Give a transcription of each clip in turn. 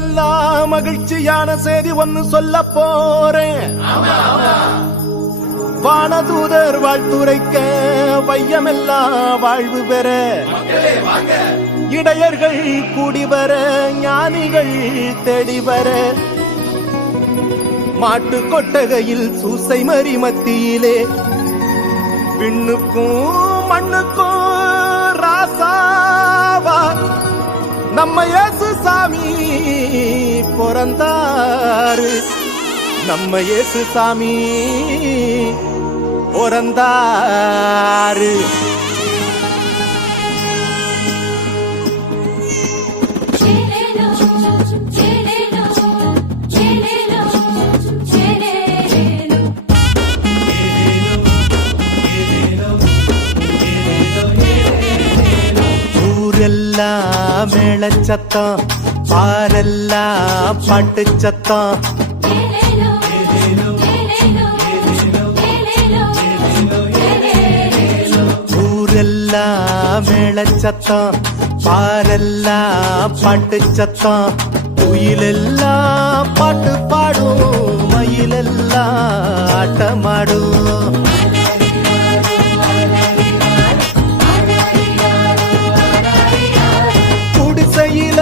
ஊரெல்லாம் மகிழ்ச்சியான செய்தி ஒன்னு சொல்ல போறேன். வானதூதர் வாழ்த்துரைக்க வையமெல்லாம் வாழ்வு பெற இடையர்கள் கூடி வர ஞானிகள் தேடி வர மாட்டு கொட்டகையில் சூசை மறி மத்தியிலே விண்ணுக்கும் மண்ணுக்கும் ராசாவா நம்ம இயேசு சாமி பிறந்தாரு. நம்ம இயேசு சாமி பிறந்தாரு. ஊரெல்லாம் மேளச்சத்தம், பாரெல்லாம் பாட்டு சத்தம். ஊரெல்லாம் மேளச்சத்தம், பாரெல்லாம் பாட்டு சத்தம். குயிலெல்லாம் பாட்டு பாடும், மயிலெல்லாம் ஆட்டமாடும். குடிசையில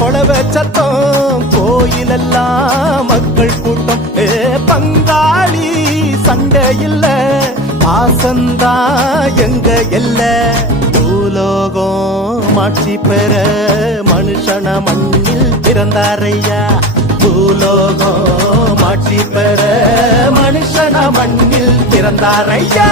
கொளவ சத்தம், கோயிலெல்லாம் மக்கள் கூட்டம். பங்காளி சண்டை இல்ல, பாசந்தா எங்க எல்ல. பூலோகம் ஆட்சி பெற மனுஷன மண்ணில் பிறந்தாரையா. பூலோகம் ஆட்சி பெற மனுஷன மண்ணில் பிறந்தாரையா.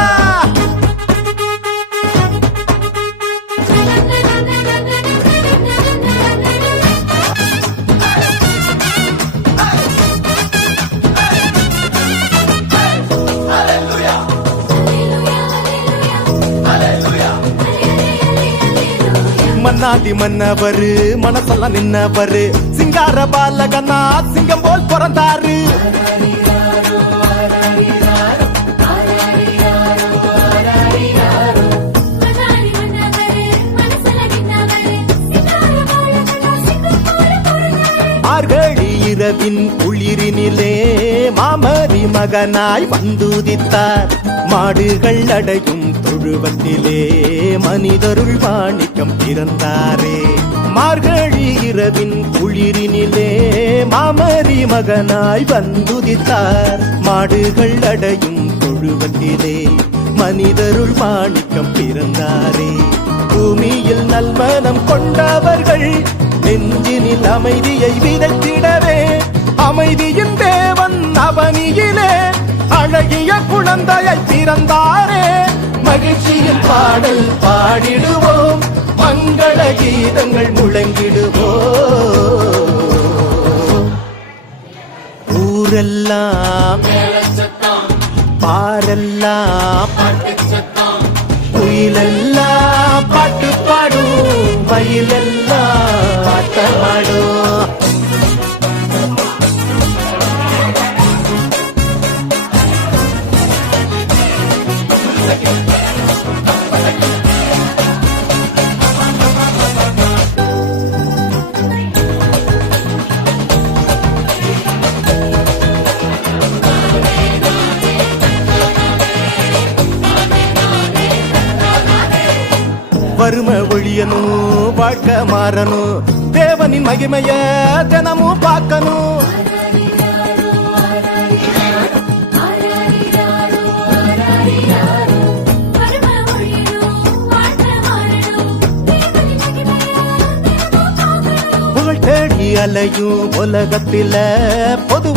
மன்னாதி மன்னவரு மனசெல்லாம் நின்னவரு, சிங்கார பாலகனா சிங்கம் போல் பிறந்தாரு. மார்கழி இரவின் குளிரினிலே மாமரி மகனாய் வந்துதித்தார். மாடுகள் அடையும் தொழுவத்திலே மனிதருள் மாணிக்கம் பிறந்தாரே. மார்கழி இரவின் குளிரினிலே மாமரி மகனாய் வந்துதித்தார். மாடுகள் அடையும் தொழுவத்திலே மனிதருள் மாணிக்கம் பிறந்தாரே. பூமியில் நல்மனம் கொண்டவர்கள் நெஞ்சினில் அமைதியை விதைத்திடவே அமைதியின் தேவன் அவனியிலே அழகிய குழந்தையை பிறந்தாரே. மகிழ்ச்சியில் பாடல் பாடிடுவோம், மங்கள கீதங்கள் முழங்கிடுவோம். ஊரெல்லாம் பாரெல்லாம் குயிலெல்லாம் பாட்டு பாடும், மயிலெல்லாம் ஆட்டமாடும். வறுமை ஒழியணும், வாழ்க்கை மாறணும், தேவனின் மகிமைய தினமும் பார்க்கணும். புகழ் தேடி அலையும் உலகத்தில பொது